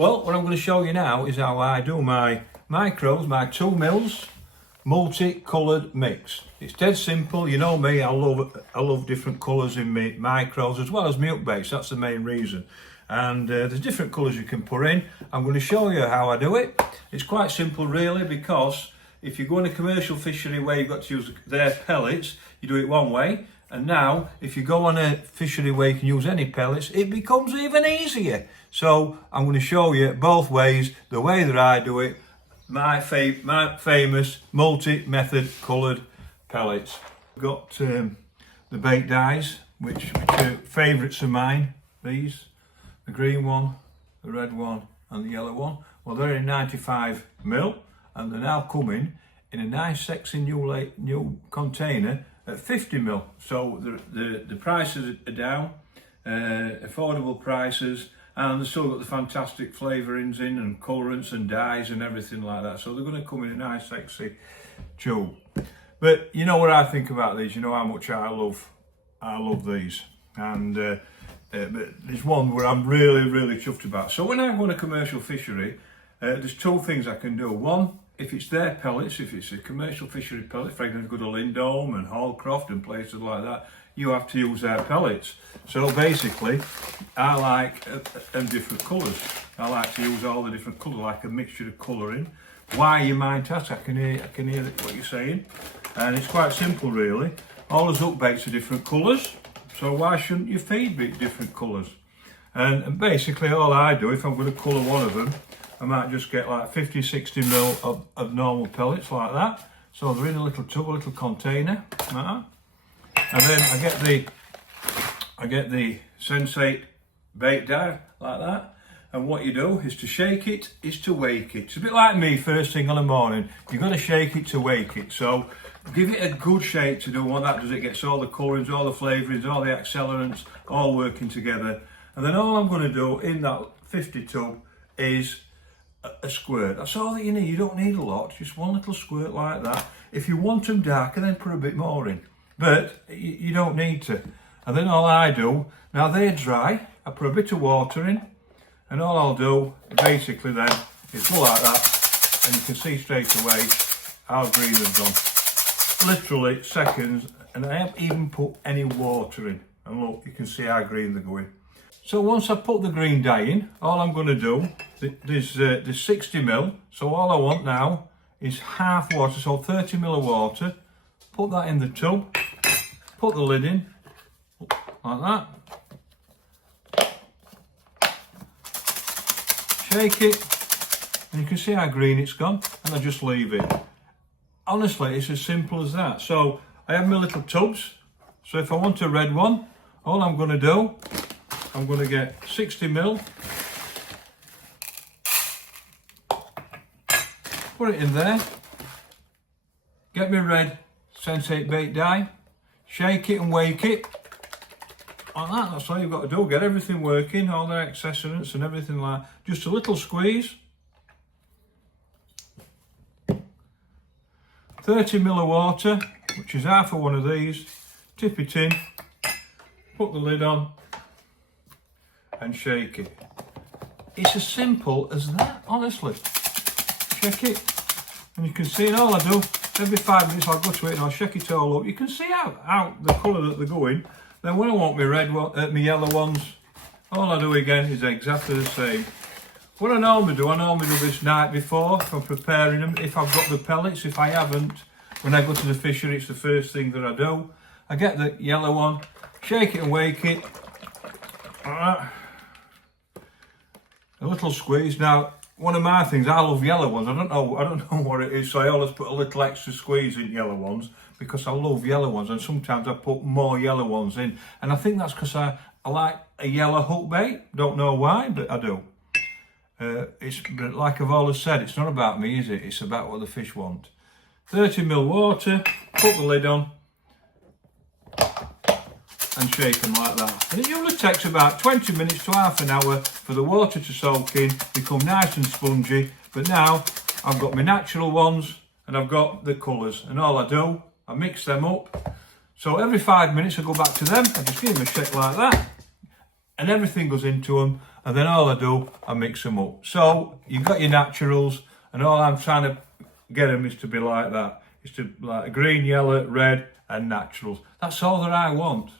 Well, what I'm going to show you now is how I do my micros, my 2 mils multi-coloured mix. It's dead simple. You know me, I love different colours in my micros as well as milk base. That's the main reason. And there's different colours you can put in. I'm going to show you how I do it. It's quite simple really, because if you go in a commercial fishery where you've got to use their pellets, you do it one way. And now, if you go on a fishery where you can use any pellets, it becomes even easier. So I'm going to show you both ways, the way that I do it, my famous multi-method coloured pellets. I've got the bait dyes, which are favourites of mine, these. The green one, the red one and the yellow one. Well, they're in 95ml and they're now coming in a nice sexy new container at 50ml. So the prices are down, affordable prices, and they've still got the fantastic flavourings in and colourants and dyes and everything like that. So they're going to come in a nice sexy tube. But you know what I think about these, you know how much I love these. And but there's one where I'm really chuffed about. So when I go on a commercial fishery, there's 2 things I can do. One, if it's their pellets, if it's a commercial fishery pellet, for example, go to Lindholm and Hallcroft and places like that, you have to use their pellets. So basically, I like different colours. I like to use all the different colours, like a mixture of colouring. Why, you might ask? I can hear what you're saying. And it's quite simple really. All the hook baits are different colours. So why shouldn't you feed me different colours? And basically all I do, if I'm going to colour one of them, I might just get like 50-60ml of normal pellets like that. So they're in a little tub, a little container, like that. And then I get the Sensate bait dye like that. And what you do is to shake it, is to wake it. It's a bit like me first thing in the morning. You've got to shake it to wake it. So give it a good shake to do what that does. It gets all the colourings, all the flavourings, all the accelerants, all working together. And then all I'm going to do in that 50 tub is a squirt. That's all that you need. You don't need a lot, just one little squirt like that. If you want them darker, then put a bit more in. But you don't need to. And then all I do, now they're dry, I put a bit of water in. And all I'll do, basically then, is go like that, and you can see straight away how green they've gone. Literally seconds, and I haven't even put any water in. And look, you can see how green they're going. So once I put the green dye in, all I'm going to do, there's 60ml, so all I want now is half water, so 30ml of water. Put that in the tub, put the lid in, like that. Shake it, and you can see how green it's gone, and I just leave it. Honestly, it's as simple as that. So I have my little tubs, so if I want a red one, all I'm going to do, I'm going to get 60ml, put it in there, get my red Sensate bait dye, shake it and wake it. Like that, that's all you've got to do. Get everything working, all the accessories and everything like that. Just a little squeeze. 30ml of water, which is half of one of these. Tip it in, put the lid on and shake it. It's as simple as that, honestly. Shake it, and you can see, and all I do, every 5 minutes I'll go to it and I'll shake it all up. You can see how the colour that they're going. Then when I want my red one, my yellow ones, all I do again is exactly the same. What I normally do this night before, if I'm preparing them, if I've got the pellets. If I haven't, when I go to the fishery, it's the first thing that I do. I get the yellow one, shake it and wake it. A little squeeze. Now, one of my things, I love yellow ones. I don't know what it is, so I always put a little extra squeeze in yellow ones, because I love yellow ones, and sometimes I put more yellow ones in. And I think that's because I like a yellow hook bait. Don't know why, but I do. But like I've always said, it's not about me, is it? It's about what the fish want. 30ml water, put the lid on, and shake them like that. And it usually takes about 20 minutes to half an hour for the water to soak in, become nice and spongy. But now I've got my natural ones and I've got the colours, and all I do, I mix them up. So every 5 minutes I go back to them, I just give them a shake like that. and everything goes into them, and then all I do, I mix them up. So you've got your naturals, and all I'm trying to get them is to be like that. It's to like green, yellow, red, and naturals. That's all that I want.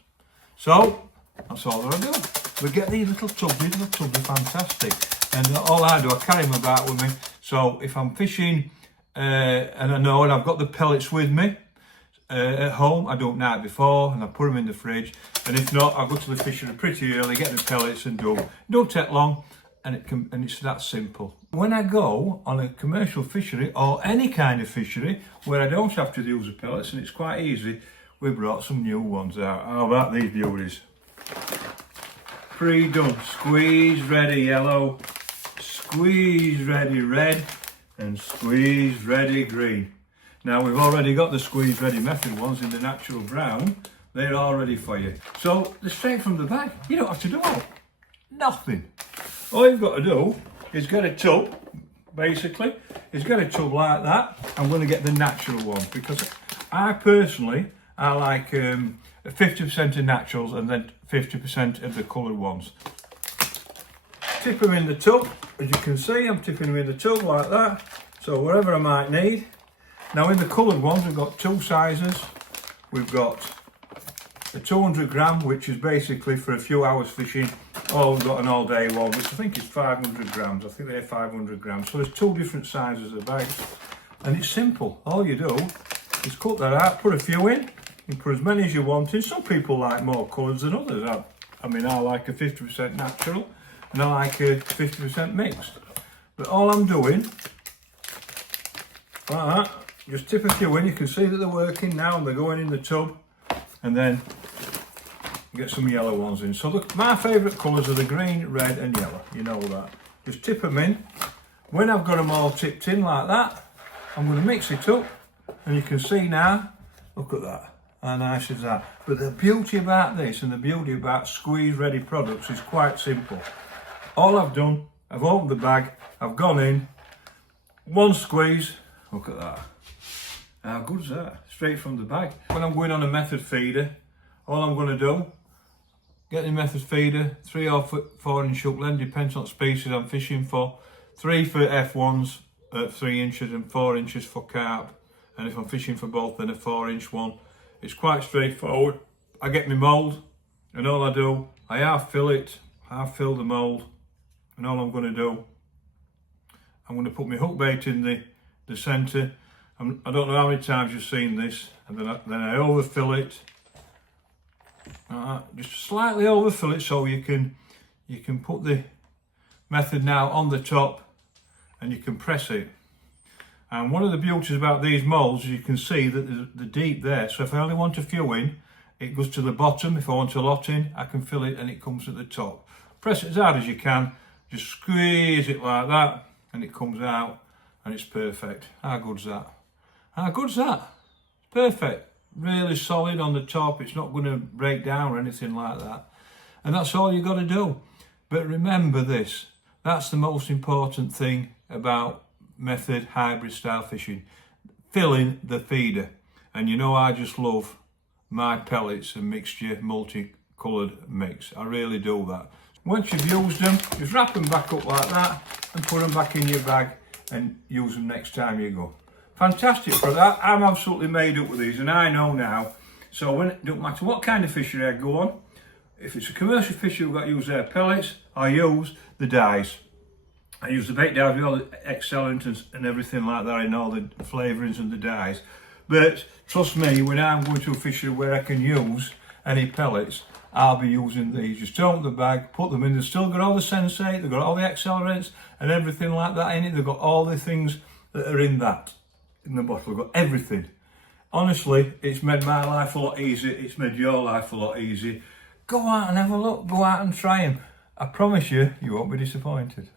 So that's all that I do. We get these little tubs. These little tubs are fantastic, and all I do, I carry them about with me. So if I'm fishing and I know, and I've got the pellets with me at home, I do it night before, and I put them in the fridge. And if not, I go to the fishery pretty early, get the pellets, and do. It don't take long, and it's that simple. When I go on a commercial fishery or any kind of fishery where I don't have to use the pellets, and it's quite easy, we brought some new ones out. How about these beauties? Pre-done, squeeze ready yellow, squeeze ready red, and squeeze ready green. Now we've already got the squeeze ready method ones in the natural brown. They're all ready for you. So they're straight from the bag. You don't have to do nothing. All you've got to do is get a tub, basically. Is get a tub like that. I'm going to get the natural ones because I personally, I like 50% of naturals and then 50% of the coloured ones. Tip them in the tub. As you can see, I'm tipping them in the tub like that. So whatever I might need. Now in the coloured ones, we've got two sizes. We've got a 200 gram, which is basically for a few hours fishing. Oh, we've got an all day one, which I think is 500 grams. I think they're 500 grams. So there's two different sizes of bags. And it's simple. All you do is cut that out, put a few in. You put as many as you want in. Some people like more colours than others. I mean, I like a 50% natural and I like a 50% mixed. But all I'm doing, like that, just tip a few in. You can see that they're working now and they're going in the tub. And then get some yellow ones in. So my favourite colours are the green, red and yellow. You know that. Just tip them in. When I've got them all tipped in like that, I'm going to mix it up. And you can see now, look at that. How nice is that? But the beauty about this and the beauty about squeeze ready products is quite simple. All I've done, I've opened the bag, I've gone in, one squeeze, look at that. How good is that? Straight from the bag. When I'm going on a method feeder, all I'm going to do, get the method feeder, 3 or 4 inch hook length, depends on the species I'm fishing for. 3 for F1s at 3 inches and 4 inches for carp. And if I'm fishing for both, then a 4-inch one. It's quite straightforward. I get my mould, and all I do, I half fill it, half fill the mould, and all I'm going to do, I'm going to put my hook bait in the centre. I don't know how many times you've seen this, and then I overfill it. Just slightly overfill it so you can put the method now on the top, and you can press it. And one of the beauties about these moulds, you can see that there's the deep there. So if I only want a few in, it goes to the bottom. If I want a lot in, I can fill it and it comes at the top. Press it as hard as you can. Just squeeze it like that and it comes out and it's perfect. How good's that? How good's that? It's perfect. Really solid on the top. It's not going to break down or anything like that. And that's all you got to do. But remember this. That's the most important thing about method hybrid style fishing, filling the feeder. And you know I just love my pellets and mixture multicoloured mix. I really do that. Once you've used them, just wrap them back up like that and put them back in your bag and use them next time you go. Fantastic product. I'm absolutely made up with these and I know now. So when it don't matter what kind of fishery I go on, if it's a commercial fishery, we've got to use their pellets, I use the dyes. I use the bait dyes with all the excellent and everything like that in all the flavourings and the dyes. But trust me, when I'm going to a fishery where I can use any pellets, I'll be using these. Just open the bag, put them in. They've still got all the sensate, they've got all the accelerants and everything like that in it. They've got all the things that are in that, in the bottle. They've got everything. Honestly, it's made my life a lot easier. It's made your life a lot easier. Go out and have a look. Go out and try them. I promise you, you won't be disappointed.